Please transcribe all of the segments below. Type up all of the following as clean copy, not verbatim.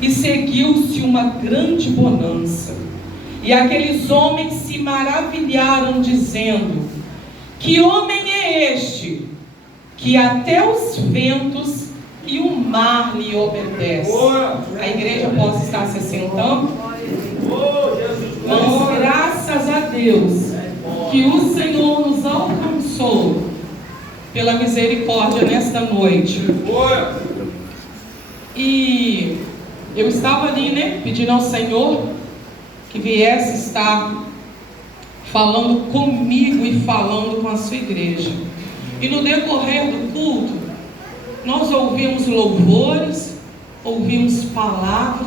e seguiu-se uma grande bonança. E aqueles homens se maravilharam, dizendo: que homem é este, que até os ventos e o mar lhe obedecem? A igreja pode estar se assentando. Damos graças a Deus que o Senhor nos alcançou pela misericórdia nesta noite. E eu estava ali, pedindo ao Senhor que viesse estar falando comigo e falando com a sua igreja. E no decorrer do culto, nós ouvimos louvores, ouvimos palavra,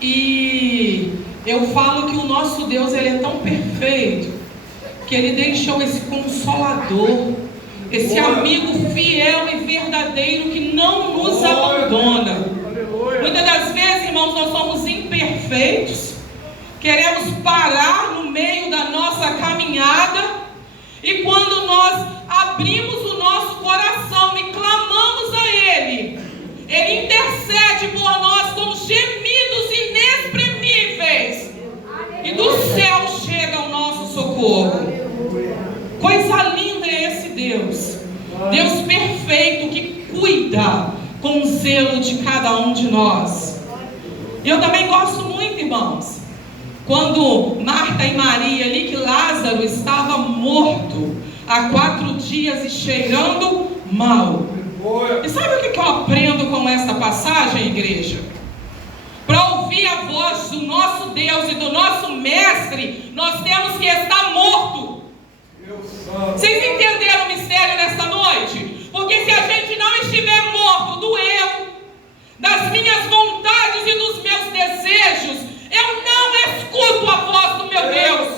e eu falo que o nosso Deus, Ele é tão perfeito, que Ele deixou esse Consolador, esse amigo fiel e verdadeiro que não nos abandona. Muitas das vezes, irmãos, nós somos imperfeitos, queremos parar no meio da nossa caminhada, e quando nós abrimos o nosso coração e clamamos a Ele, Ele intercede por nós com gemidos inexprimíveis, e do céu chega o nosso socorro. Coisa linda é esse Deus, Deus perfeito que cuida com zelo de cada um de nós. E eu também gosto muito, irmãos, quando Marta e Maria ali, que Lázaro estava morto há 4 dias e cheirando mal. E sabe o que eu aprendo com essa passagem, igreja? Para ouvir a voz do nosso Deus e do nosso Mestre, nós temos que estar morto. Vocês entenderam o mistério nesta noite? Porque se a gente não estiver morto do eu, das minhas vontades e dos meus desejos, eu não escuto a voz do meu Deus.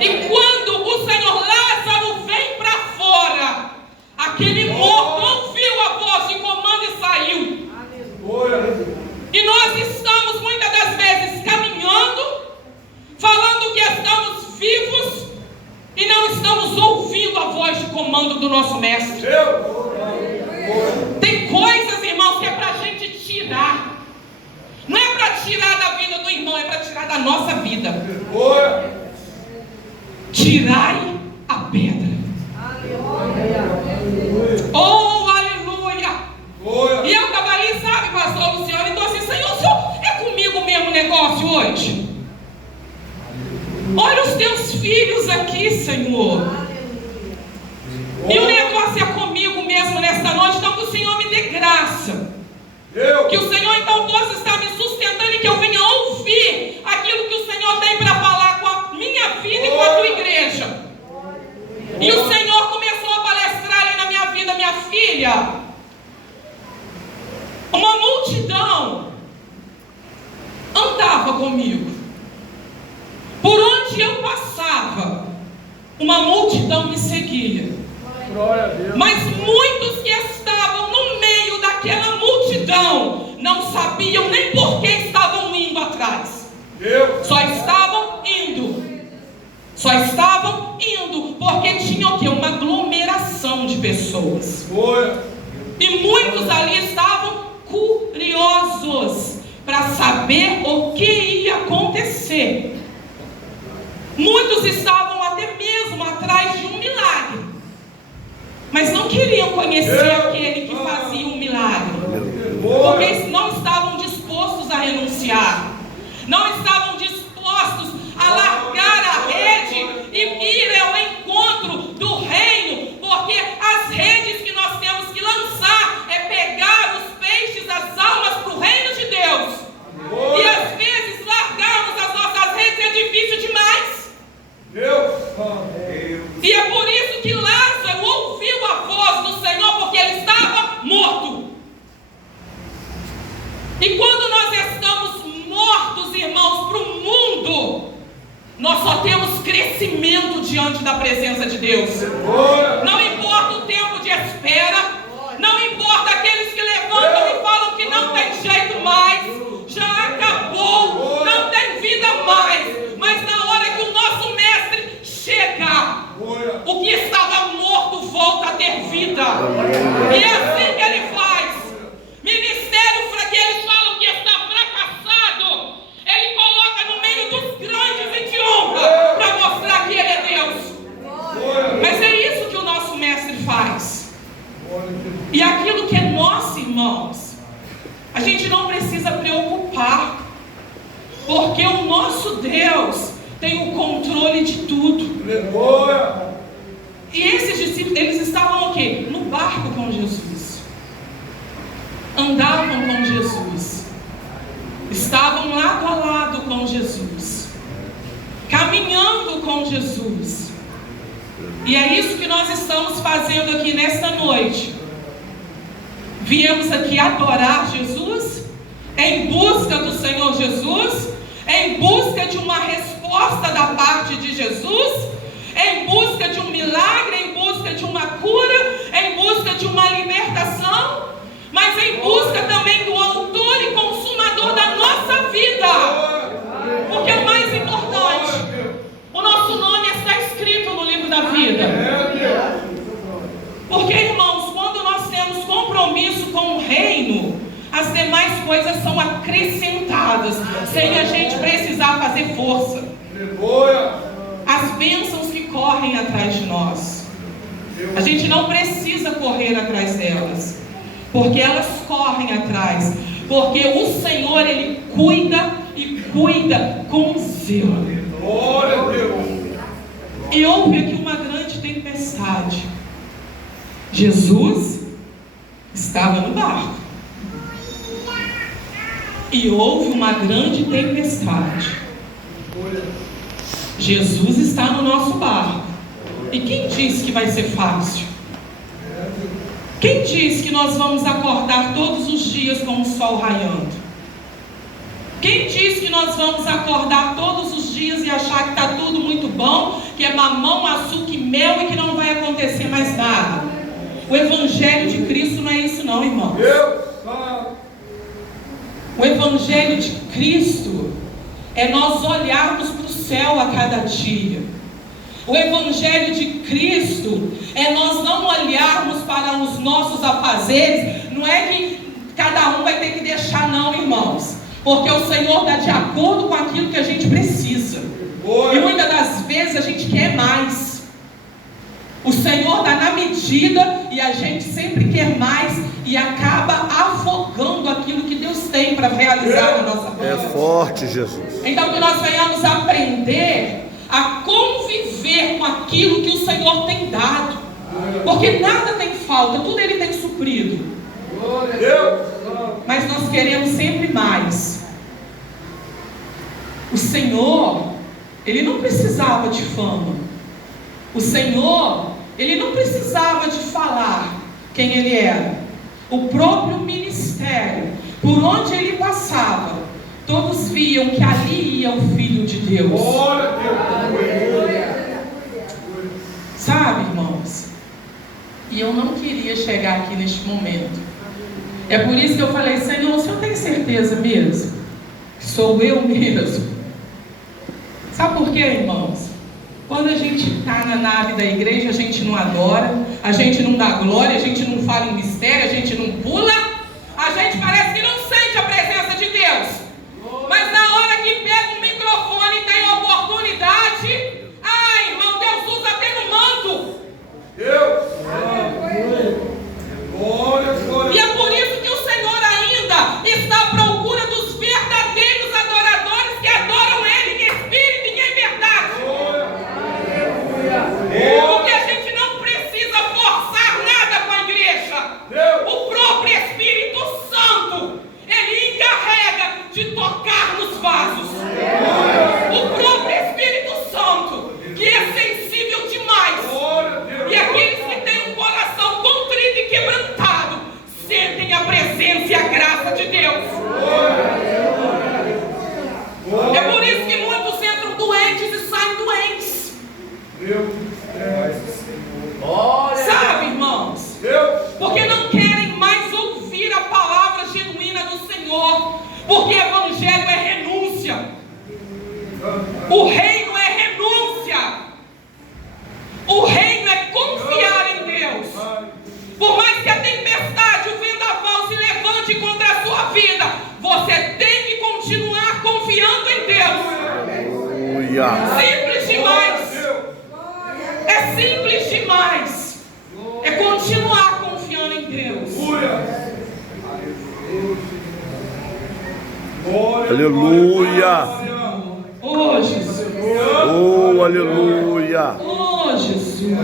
E quando o Senhor Lázaro vem para fora, aquele morto ouviu a voz de comando e saiu. E nós estamos muitas das vezes caminhando, falando que estamos vivos, e não estamos ouvindo a voz de comando do nosso Mestre. Tem coisas, irmãos, que é para a gente tirar. Não é para tirar da vida do irmão, é para tirar da nossa vida. Tirai a pedra. Oh, aleluia! E eu estava ali, sabe, pastor Luciano, então assim: Senhor, o senhor é comigo o mesmo negócio hoje? Olha os teus filhos aqui, Senhor. E o negócio é comigo mesmo nesta noite, então que o Senhor me dê graça. Que o Senhor então possa estar me sustentando e que eu venha ouvir aquilo que o Senhor tem para falar com a minha vida e com a tua igreja. E o Senhor começou a palestrar ali na minha vida: minha filha, uma multidão andava comigo. Por onde eu passava, uma multidão me seguia. Mas muitos que estavam no meio daquela multidão não sabiam nem por que estavam indo atrás. Só estavam indo. Só estavam indo porque tinha o quê? Uma aglomeração de pessoas. E muitos ali estavam curiosos para saber o que ia acontecer. Muitos estavam até mesmo atrás de um milagre, mas não queriam conhecer aquele que fazia um milagre, porque não estavam dispostos a renunciar, não estavam dispostos a largar a rede e ir ao encontro do reino, porque as redes que nós temos que lançar é pegar os peixes, as almas para o reino de Deus. E às vezes largarmos as nossas redes é difícil demais. E é por isso que Lázaro ouviu a voz do Senhor, porque ele estava morto. E quando nós estamos mortos, irmãos, para o mundo, nós só temos crescimento diante da presença de Deus. Não importa o tempo de espera, não importa aqueles que levantam e falam que não tem jeito mais, já acabou, não tem vida mais. Mas na hora que o nosso Mestre chega, o que estava morto volta a ter vida. E é assim que ele faz. Ministério fraquejado A gente não precisa preocupar, porque o nosso Deus tem o controle de tudo. E esses discípulos, eles estavam o quê? No barco com Jesus. Andavam com Jesus. Estavam lado a lado com Jesus. Caminhando com Jesus. E é isso que nós estamos fazendo aqui nesta noite. Viemos aqui adorar Jesus, em busca do Senhor Jesus, em busca de uma resposta da parte de Jesus, em busca de um milagre, em busca de uma cura, em busca de uma libertação, mas em busca também do autor e consumador da nossa vida. Porque é o mais importante, o nosso nome está escrito no livro da vida. Porque, irmãos, quando nós temos compromisso com o reino, as demais coisas são acrescentadas, sem a gente precisar fazer força. As bênçãos que correm atrás de nós, a gente não precisa correr atrás delas, porque elas correm atrás, porque o Senhor, Ele cuida e cuida com zelo. E houve aqui uma grande tempestade. Jesus estava no barco e houve uma grande tempestade. Jesus está no nosso barco. E quem disse que vai ser fácil? Quem diz que nós vamos acordar todos os dias com o sol raiando? Quem diz que nós vamos acordar todos os dias e achar que está tudo muito bom, que é mamão, açúcar e mel e que não vai acontecer mais nada? O Evangelho de Cristo não é isso não, irmãos. O Evangelho de Cristo é nós olharmos para o céu a cada dia. O Evangelho de Cristo é nós não olharmos para os nossos afazeres. Não é que cada um vai ter que deixar não, irmãos, porque o Senhor dá de acordo com aquilo que a gente precisa. E muitas das vezes a gente quer mais. O Senhor dá na medida e a gente sempre quer mais e acaba afogando aquilo que Deus tem para realizar na nossa vida. É forte, Jesus. Então que nós venhamos aprender a conviver com aquilo que o Senhor tem dado, porque nada tem falta, tudo Ele tem suprido. Mas nós queremos sempre mais. O Senhor, Ele não precisava de fama. O Senhor, Ele não precisava de falar quem Ele era. O próprio ministério, por onde Ele passava, todos viam que ali ia o Filho de Deus. Sabe, irmãos? E eu não queria chegar aqui neste momento. É por isso que eu falei: Senhor, o Senhor tem certeza mesmo que sou eu mesmo? Sabe por quê, irmãos? Quando a gente está na nave da igreja, a gente não adora, a gente não dá glória, a gente não fala em mistério, a gente não pula, a gente parece que não sente a presença de Deus. Mas na hora que pega o microfone e tem oportunidade, ai, irmão, Deus usa até no manto. E é por isso que o Senhor ainda está à procura dos verdadeiros adoradores que adoram Ele em espírito e em verdade. Porque a gente não precisa forçar nada com a igreja. O próprio Espírito Santo, Ele encarrega de tocar nos vasos. O próprio Espírito Santo, que é sensível demais. E aqueles que têm um coração contrito e quebrantado sentem a presença e a graça de Deus. É por isso que muitos entram doentes e saem doentes. Sabe, irmãos? Porque não querem mais ouvir a palavra genuína do Senhor. Porque evangelho é renúncia. O reino é renúncia. O reino é confiar em Deus. Por mais que a tempestade, o vendaval se levante contra a sua vida, você tem que continuar confiando em Deus. Simples demais. É simples demais. É continuar confiando em Deus. Aleluia. Oh, Jesus. Oh, aleluia. Oh, Jesus.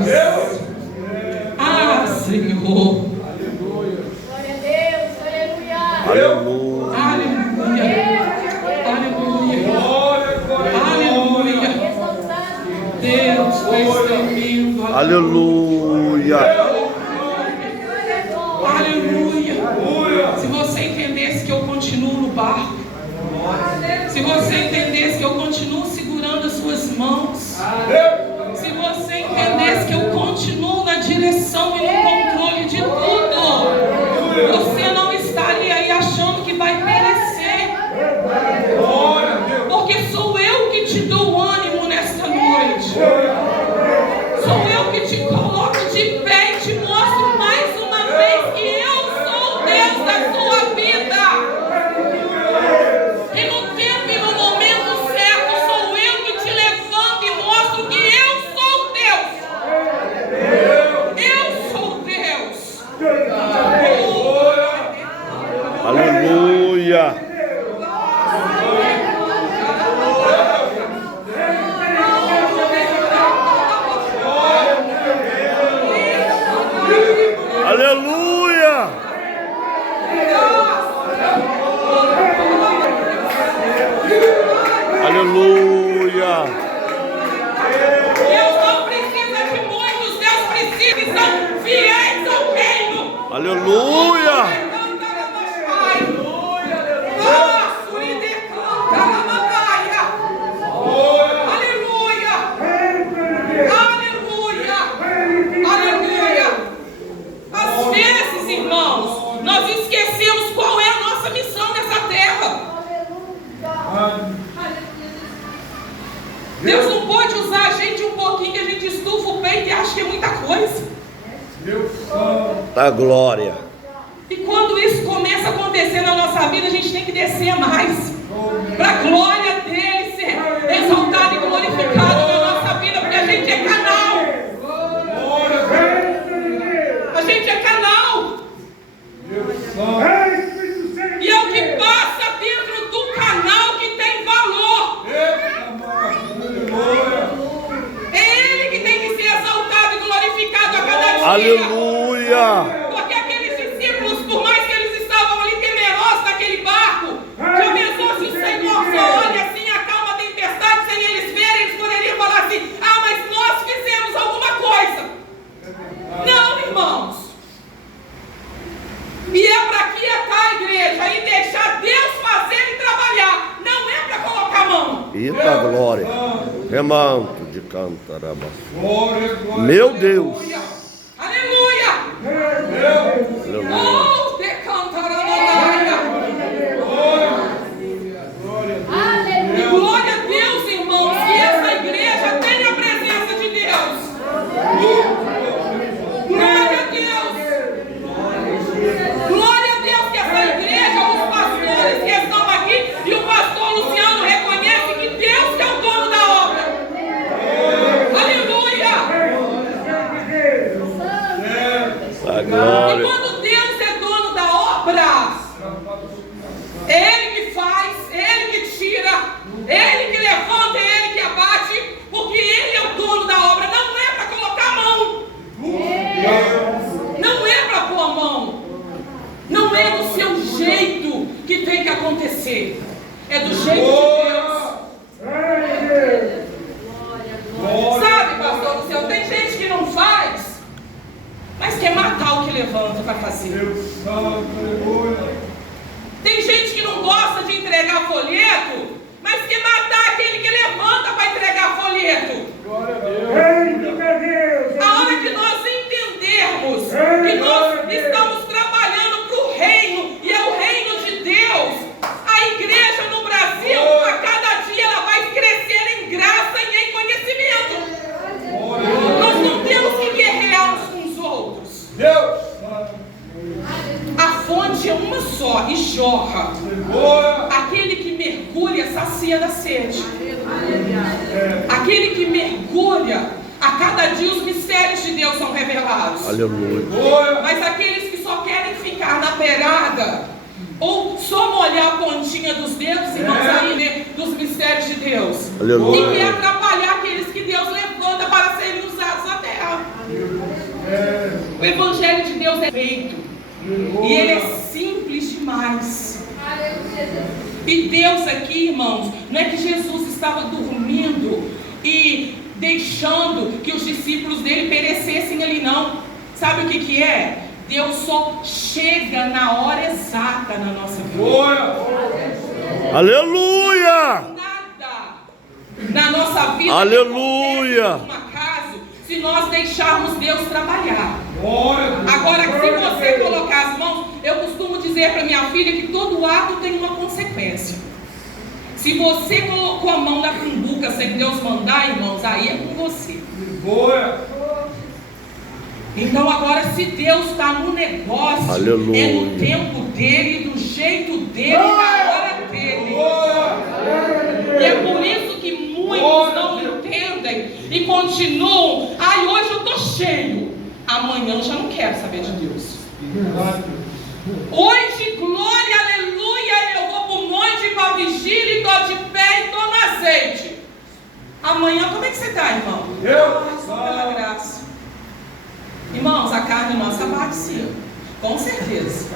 Ah, Senhor. Glória a Deus, aleluia. Aleluia. Aleluia. Aleluia. Deus, tu és tremendo. Aleluia. Aleluia. Se você entendesse que eu continuo no barco, se você entendesse que eu continuo segurando as suas mãos, se você entendesse que eu continuo na direção e no controle de tudo, você não estaria aí achando que vai perecer. Porque sou eu que te dou ânimo nesta noite. Sou eu que te coloco de pé e te mostro mais uma vez que eu sou o Deus da sua vida. E no tempo e no momento certo sou eu que te levanto e mostro que eu sou Deus. Eu sou Deus. Aleluia. Aleluia. Aleluia. Deus não precisa de muitos, Deus precisa que são fiéis ao reino. Aleluia. Aleluia. Às vezes, irmãos, nós esquecemos qual é a nossa missão nessa terra. Deus não pode usar a gente um pouquinho, que a gente estufa o peito e acha que é muita coisa. Da glória. E quando isso começa a acontecer na nossa vida, a gente tem que descer mais, para a glória dele ser exaltada e glorificada na nossa vida, porque a gente é canal. A gente é canal. E é o que passa dentro do canal que tem valor. É ele que tem que ser exaltado e glorificado a cada dia. Aleluia. Porque aqueles discípulos, por mais que eles estavam ali temerosos naquele barco, já pensou se o Senhor só olha assim, acalma a tempestade, sem eles verem, eles poderiam falar assim: ah, mas nós fizemos alguma coisa. Não, irmãos. E é para quietar a igreja e deixar Deus fazer e trabalhar. Não é para colocar a mão. Eita glória. Remanto de cantaraba. Meu Deus. Aleluia. Aleluia. Oh, de cantarabagaia. E glória a Deus, irmãos, que essa igreja tenha a presença de Deus. Glória a Deus. Glória a Deus que essa igreja, os pastores que estão aqui e o pastor Luciano reconhecem que Deus que é o dono da obra. Aleluia. Da E glória. quando Deus é dono da obra, é Ele que faz, é Ele que tira, é Ele que levanta, é Ele que abate, porque Ele é o dono da obra. Não é para colocar a mão, não é para pôr a mão, não é do seu jeito que tem que acontecer, é do jeito de Deus. Sabe, pastor Luciano, tem gente que não faz, mas quer matar o que levanta para fazer. Tem gente que não gosta de entregar folheto, mas quer matar aquele que levanta para entregar folheto. A hora que nós entendermos que nós estamos trabalhando para o reino, e é o reino de Deus, a igreja no Brasil, a cada dia ela vai crescer em graça e em conhecimento. Nós não temos que guerrear uns com os outros. A fonte é uma só e jorra. Aquele que mergulha sacia da sede. Aquele que mergulha, a cada dia os mistérios de Deus são revelados. Aleluia. Mas aqueles que só querem ficar na beirada, ou só olhar a pontinha dos dedos, irmãos, aí, né, dos mistérios de Deus. Aleluia. E quer atrapalhar aqueles que Deus levanta para serem usados na terra. O Evangelho de Deus é feito. E ele é simples demais. E Deus aqui, irmãos, não é que Jesus estava dormindo e deixando que os discípulos dele perecessem ali, não. Sabe o que é? Deus só chega na hora exata na nossa vida. Aleluia! Nada na nossa vida Aleluia! acontece por um acaso se nós deixarmos Deus trabalhar. Agora, se você colocar as mãos, eu costumo dizer para minha filha que todo ato tem uma consequência. Se você colocou a mão na cumbuca sem Deus mandar, irmãos, aí é com você. Então agora, se Deus está no negócio, aleluia, é no tempo dele, do jeito dele, na hora dele. E é por isso que muitos não entendem e continuam. Ai, hoje eu estou cheio, amanhã eu já não quero saber de Deus. Hoje, glória, aleluia, eu vou para o monte para a vigília e estou de pé e estou no azeite. Amanhã, como é que você está, irmão? Só pela graça. Irmãos, a carne nossa bate sim, com certeza.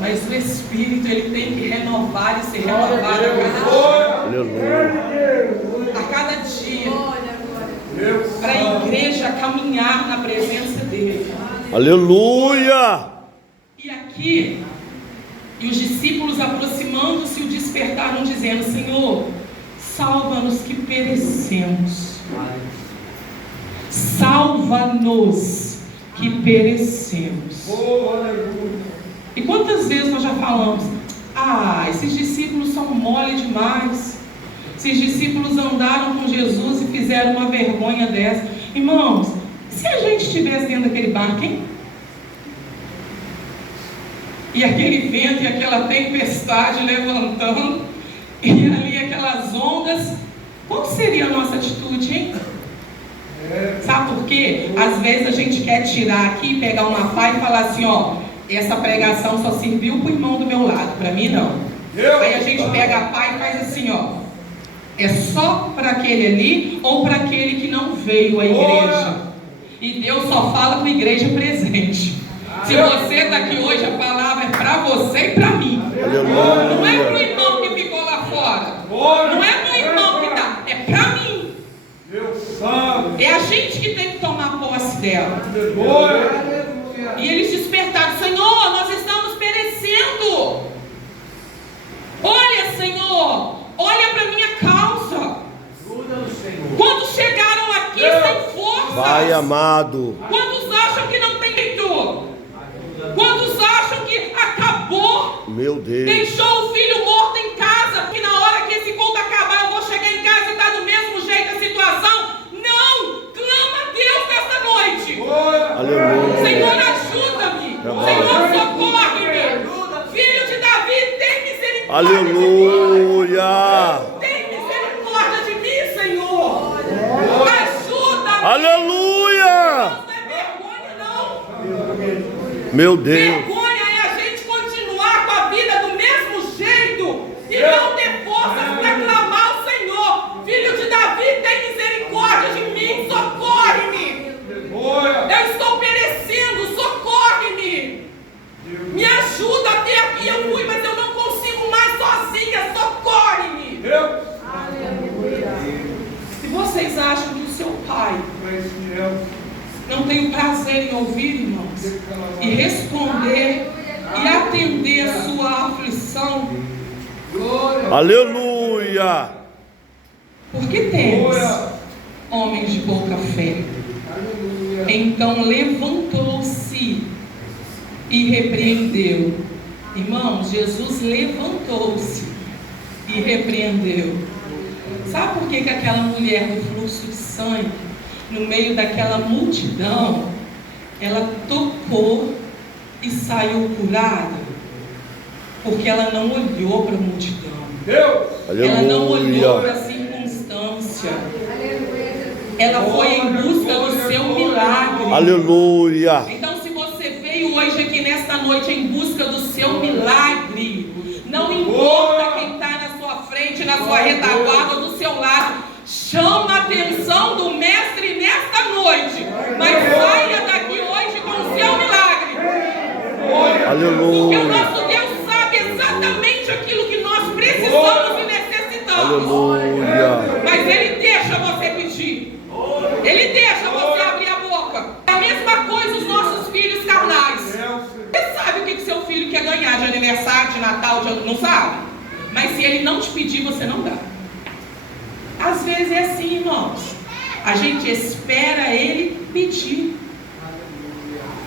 Mas o Espírito, ele tem que renovar e ser renovado a cada dia. Para a igreja caminhar na presença dele. Aleluia! E aqui, e os discípulos aproximando-se o despertaram, dizendo: Senhor, salva-nos que perecemos. Salva-nos que perecemos. E quantas vezes nós já falamos: ah, esses discípulos são mole demais. Esses discípulos andaram com Jesus e fizeram uma vergonha dessa. Irmãos, se a gente estivesse dentro daquele barco, hein? E aquele vento e aquela tempestade levantando, e ali aquelas ondas, qual seria a nossa atitude, hein? Sabe por quê? Às vezes a gente quer tirar aqui, pegar uma pá e falar assim: ó, essa pregação só serviu para o irmão do meu lado, para mim não. Aí a gente pega a pá e faz assim, ó, é só para aquele ali ou para aquele que não veio à igreja. E Deus só fala com a igreja presente. Se você está aqui hoje, a palavra é para você e para mim. Não é para o irmão que ficou lá fora. Não é para o irmão que está, é para mim. É a gente que tem que tomar posse dela. E eles despertaram: Senhor, nós estamos perecendo. Olha, Senhor, olha para minha causa. Quando chegaram aqui sem forças, Pai amado, quantos acham que não tem jeito? Quantos acham que acabou? Meu Deus, Deixou o filho morto em casa, que na hora que esse culto acabar eu vou chegar em casa e está do mesmo jeito a situação? Não! Clama a Deus nesta noite. aleluia, Senhor, ajuda-me. Senhor, socorre-me. Filho de Davi, tem misericórdia aleluia, de mim. Tem misericórdia de mim, Senhor. Ajuda-me. aleluia, Não é vergonha, não. meu Deus, Vergonha é a gente continuar com a vida do mesmo jeito e não ter forças para clamar ao Senhor. Filho de Davi, tem misericórdia de mim, socorre-me. Eu estou perecendo, socorre-me. Me ajuda até aqui, eu fui, mas eu não consigo mais sozinha, socorre-me. Se vocês acham que o seu pai não tem o prazer em ouvir, irmãos, e responder e atender a sua aflição, aleluia, porque temos homens de pouca fé. Então levantou-se e repreendeu. Irmãos, Jesus levantou-se e repreendeu. Sabe por que aquela mulher do fluxo de sangue, no meio daquela multidão, ela tocou e saiu curada? Porque ela não olhou para a multidão. Ela não olhou para a circunstância. Ela foi em busca do seu milagre. aleluia, Então, se você veio hoje aqui nesta noite em busca do seu milagre, não sua retaguarda, do seu lado. Chama a atenção do mestre nesta noite. Mas saia daqui hoje com o seu milagre. Porque o nosso Deus sabe exatamente aquilo que nós precisamos e necessitamos. Aleluia. Mas Ele deixa você pedir. Ele deixa você abrir a boca. É a mesma coisa os nossos filhos carnais. Você sabe o que seu filho quer ganhar de aniversário, de Natal, de ano? Não sabe? Mas se ele não te pedir, você não dá. Às vezes é assim, irmãos. A gente espera ele pedir.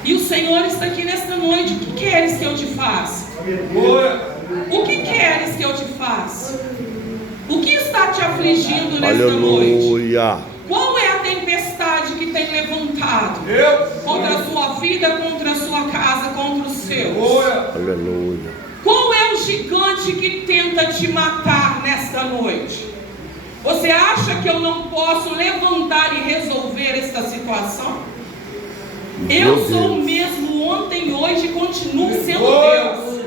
E o Senhor está aqui nesta noite. O que queres que eu te faça? O que queres que eu te faça? O que está te afligindo nesta noite? Aleluia. Qual é a tempestade que tem levantado contra a sua vida, contra a sua casa, contra os seus? Aleluia. Qual é o gigante que tenta te matar nesta noite? Você acha que eu não posso levantar e resolver esta situação? Eu sou o mesmo ontem, hoje e continuo sendo Deus.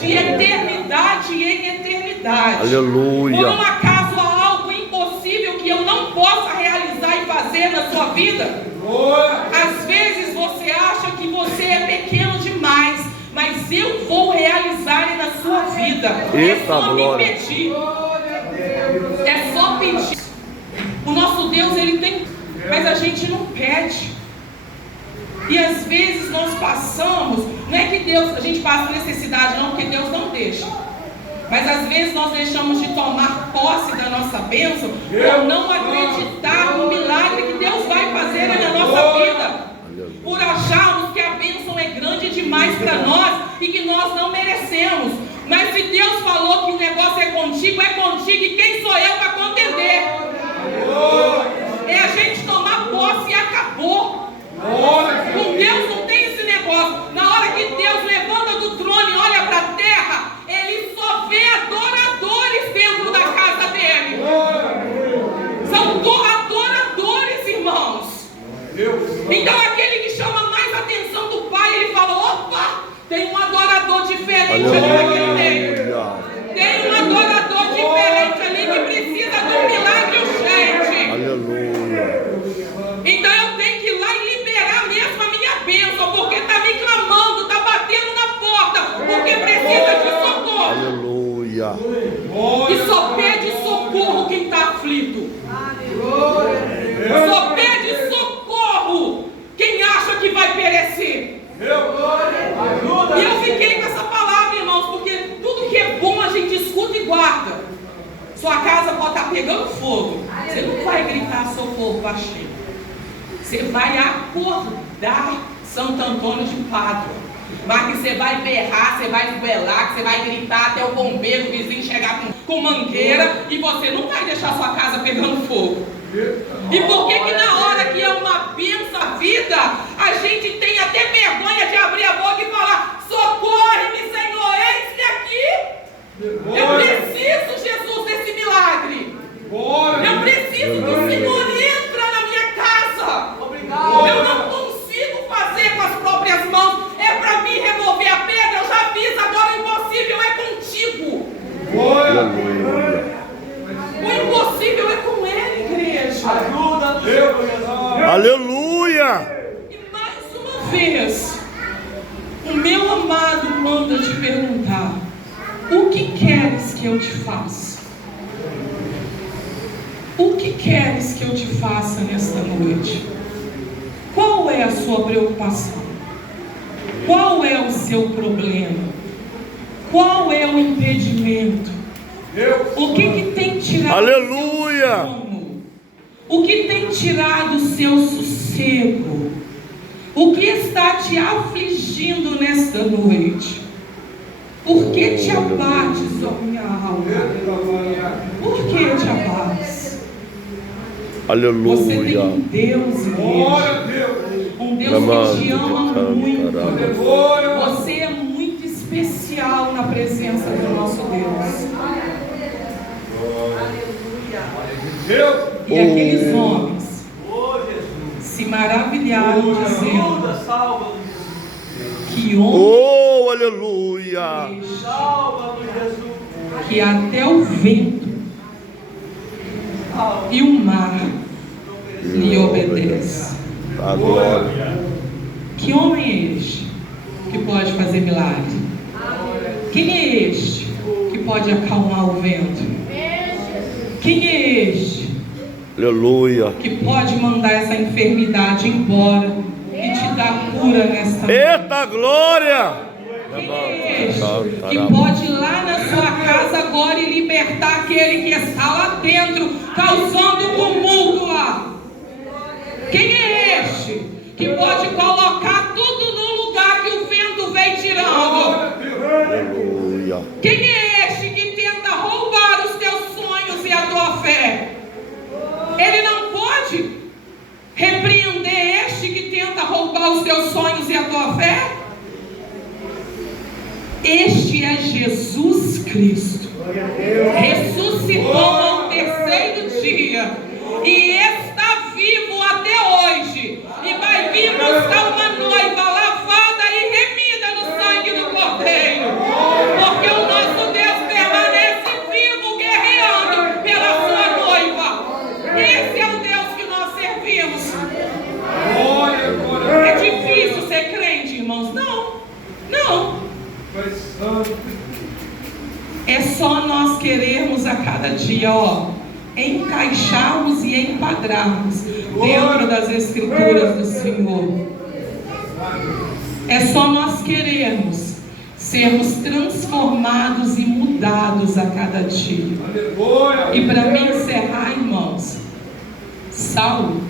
De eternidade em eternidade. Aleluia. Por um acaso há algo impossível que eu não possa realizar e fazer na sua vida? Às vezes você acha que você é pequeno demais, mas eu vou realizar na sua vida. É só me pedir. É só pedir. O nosso Deus, Ele tem, mas a gente não pede. E às vezes nós passamos, não é que Deus, a gente passa necessidade não, porque Deus não deixa. Mas às vezes nós deixamos de tomar posse da nossa bênção por não acreditar no milagre que Deus vai fazer na nossa vida. Por acharmos que a bênção é grande demais para nós e que nós não merecemos. Mas se Deus falou que o negócio é contigo e quem sou eu para contender? É a gente tomar posse e acabou. Com Deus não tem esse negócio. Na hora que Deus levanta do trono e olha para a terra, Ele só vê adoradores dentro da casa dele. São adoradores, irmãos. Então aquele que chama mais atenção do Pai, ele fala: opa, tem um adorador diferente ali naquele meio. Tem um adorador diferente ali que precisa de um milagre urgente. Aleluia. Então eu tenho que ir lá e liberar mesmo a minha bênção, porque está me clamando, está batendo na porta, porque precisa de socorro. Aleluia. E só pede socorro quem está aflito. Só pede socorro quem acha que vai perecer. E eu fiquei com essa palavra, irmãos, porque tudo que é bom a gente escuta e guarda. Sua casa pode estar pegando fogo. Você não vai gritar socorro baixinho. Você vai acordar Santo Antônio de Pádua. Mas que você vai berrar, você vai esguelar, que você vai gritar até o bombeiro, o vizinho chegar com mangueira, e você não vai deixar sua casa pegando fogo. E por que na hora que é uma bênção a vida, a gente tem até vergonha de abrir a boca e falar: socorre-me, Senhor, eis-me aqui. Eu preciso, Jesus, desse milagre. Eu preciso que o Senhor entre na minha casa. Eu não consigo fazer com as próprias mãos. É para mim remover a pedra, eu já fiz, agora o impossível é contigo. O impossível é com Ele, igreja. Ajuda Deus. Aleluia. E mais uma vez, o meu amado manda te perguntar: o que queres que eu te faça? O que queres que eu te faça nesta noite? Qual é a sua preocupação? Qual é o seu problema? Qual é o impedimento? O que tem tirado Aleluia. o seu sono? O que tem tirado o seu sossego? O que está te afligindo nesta noite? Por que te abates, ó minha alma? Por que te abates? Aleluia. Você tem um Deus, igreja. Um Deus que te ama muito. Você é muito especial na presença do nosso Deus. E aqueles homens se maravilharam dizendo: que Oh, aleluia. que até o vento e o mar lhe obedece. A glória. Que homem é este que pode fazer milagre? Quem é este que pode acalmar o vento? Quem é este Aleluia. que pode mandar essa enfermidade embora e te dar cura nesta noite? Eita glória. Quem é este que pode ir lá na sua casa agora e libertar aquele que está lá dentro, causando tumulto lá? Quem é este que pode colocar tudo no lugar que o vento vem tirando? Aleluia. Quem é este que tenta roubar os teus sonhos e a tua fé? Ele não pode repreender este que tenta roubar os teus sonhos e a tua fé? Este é Jesus Cristo, ressuscitou ao terceiro dia e está vivo até hoje, e vai vir buscar uma noiva lavada e remida no sangue do Cordeiro, porque o nosso Deus permanece vivo, guerreando pela sua noiva. Esse é o Deus que nós servimos. É difícil ser crente, irmãos? Não. É só nós querermos a cada dia, encaixarmos e enquadrarmos dentro das Escrituras do Senhor. É só nós querermos sermos transformados e mudados a cada dia. E para me encerrar, irmãos, Saulo,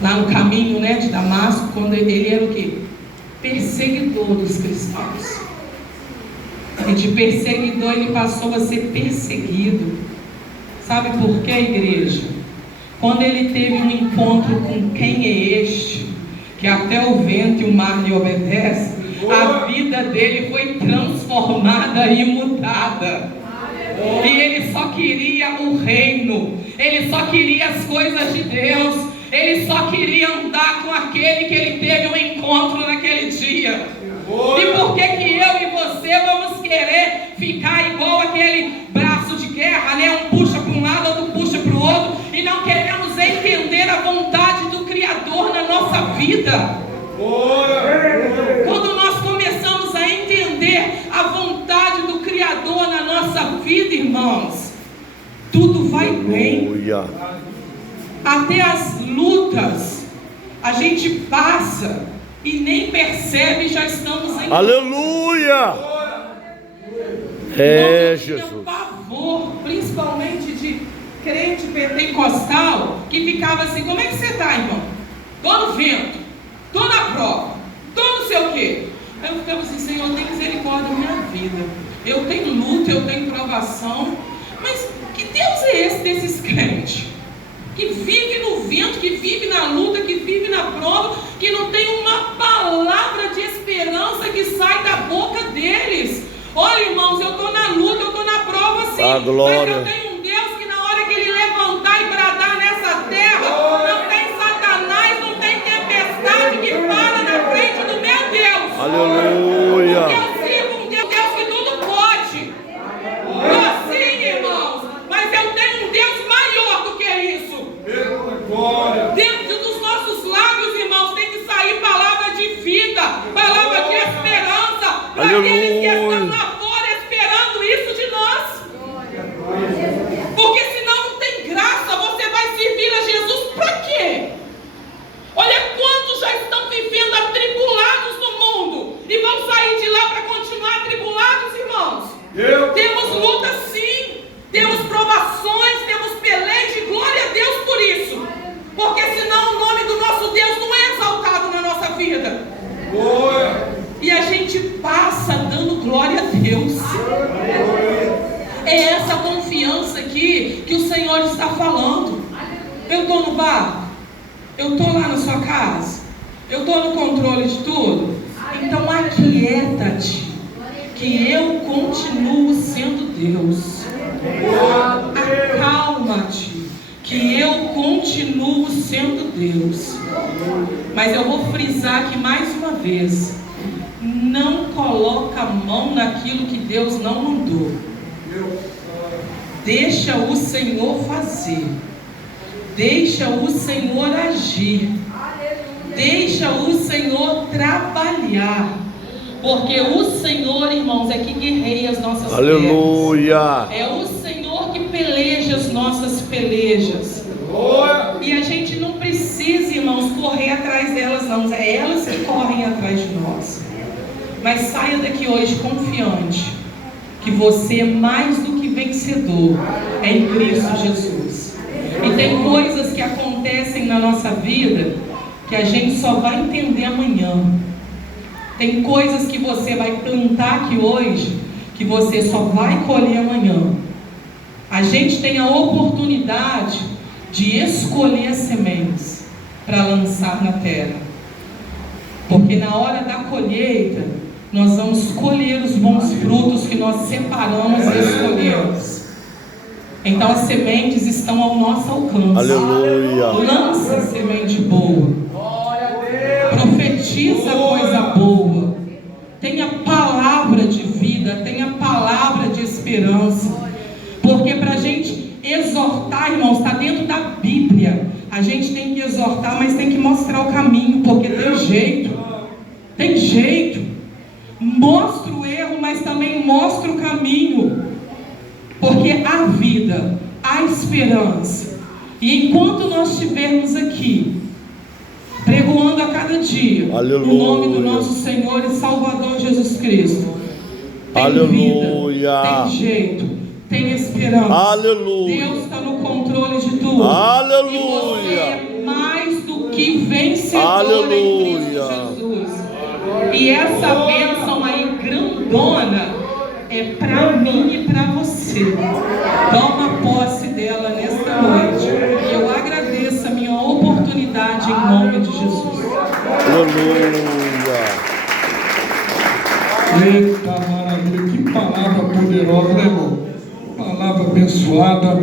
lá no caminho, de Damasco, quando ele era o quê? Perseguidor dos cristãos. E de perseguidor ele passou a ser perseguido. Sabe por quê, igreja? Quando ele teve um encontro com quem é este, que até o vento e o mar lhe obedecem, a vida dele foi transformada e mudada. E ele só queria o reino, ele só queria as coisas de Deus, ele só queria andar com aquele que ele teve um encontro naquele dia. E por que eu e você vamos querer ficar igual aquele braço de guerra, Um puxa para um lado, outro puxa para o outro, e não queremos entender a vontade do Criador na nossa vida? Quando nós começamos a entender a vontade do Criador na nossa vida, irmãos, tudo vai bem. Até as lutas a gente passa e nem percebe, já estamos em... Aleluia! Jesus. Tinha pavor, principalmente de crente pentecostal, que ficava assim: como é que você está, irmão? Tô no vento, tô na prova, tô não sei o quê. Aí eu ficava assim: Senhor, tem misericórdia da minha vida. Eu tenho luta, eu tenho provação, mas que Deus é esse desses crentes? Que vive no vento, que vive na luta, que vive na prova, que não tem uma palavra de esperança que sai da boca deles. Olha, irmãos, eu estou na luta, eu estou na prova, sim, a glória. mas eu tenho um Deus que na hora que Ele levantar e bradar nessa terra, não tem Satanás, não tem tempestade que para na frente do meu Deus. Aleluia. Porque eu sirvo um Deus que tudo pode. Sim, irmãos, mas eu tenho um Deus maior do que isso. Dentro dos nossos lábios, irmãos, tem que sair palavra de vida, palavra de esperança, para aqueles que estão lá fora esperando isso de nós. Porque senão não tem graça. Você vai servir a Jesus para quê? Olha quantos já estão vivendo atribulados no mundo e vão sair de lá para continuar atribulados, irmãos. Temos luta, sim, temos provações, temos peleias, e glória a Deus por isso, porque senão o nome do nosso Deus não é exaltado na nossa vida. E a gente passa dando glória a Deus. É essa confiança aqui que o Senhor está falando. Eu estou no barco, eu estou lá na sua casa, eu estou no controle de tudo. Então aquieta-te, que eu continuo sendo Deus. Acalma-te, que eu continuo sendo Deus. Mas eu vou frisar aqui mais uma vez: não coloca a mão naquilo que Deus não mandou. Deixa o Senhor fazer. Deixa o Senhor agir. Deixa o Senhor trabalhar. Porque o Senhor, irmãos, é que guerreia as nossas guerras. Aleluia. É o Senhor que peleja as nossas pelejas. E a gente não precisa, irmãos, correr atrás delas, não. É elas que correm atrás de nós. Mas saia daqui hoje confiante que você é mais do que vencedor em Cristo Jesus. E tem coisas que acontecem na nossa vida que a gente só vai entender amanhã. Tem coisas que você vai plantar aqui hoje que você só vai colher amanhã. A gente tem a oportunidade de escolher as sementes para lançar na terra. Porque na hora da colheita, nós vamos colher os bons frutos que nós separamos e escolhemos. Então as sementes estão ao nosso alcance. Aleluia. Lança semente boa. Profetiza coisa boa. Tenha palavra de vida, tenha palavra de esperança. Porque para a gente exortar, irmãos, está dentro da Bíblia. A gente tem que exortar, mas tem que mostrar o caminho, porque tem jeito. Tem jeito. Mostra o erro, mas também mostra o caminho. Porque há vida, há esperança. E enquanto nós estivermos aqui, pregoando a cada dia, aleluia, o nome do nosso Senhor e Salvador Jesus Cristo, tem aleluia, vida, tem jeito, tem esperança. Aleluia. Deus está no controle de tudo. Aleluia. E você é mais do que vencedor Aleluia. em Cristo Jesus. E essa bênção aí grandona é para mim e para você. Toma posse dela nesta noite. E eu agradeço a minha oportunidade em nome de Jesus. Aleluia. Eita maravilha, que palavra poderosa, né, irmão? Palavra abençoada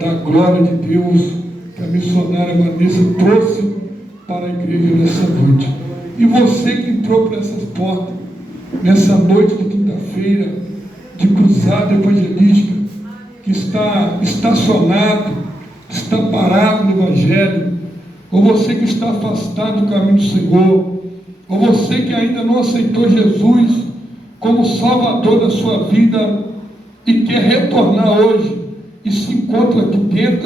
da glória de Deus que a missionária Vanessa trouxe para a igreja nessa noite. E você que entrou por essas portas nessa noite de quinta-feira de cruzada evangelística, que está estacionado, está parado no Evangelho, ou você que está afastado do caminho do Senhor, ou você que ainda não aceitou Jesus como Salvador da sua vida e quer retornar hoje e se encontra aqui dentro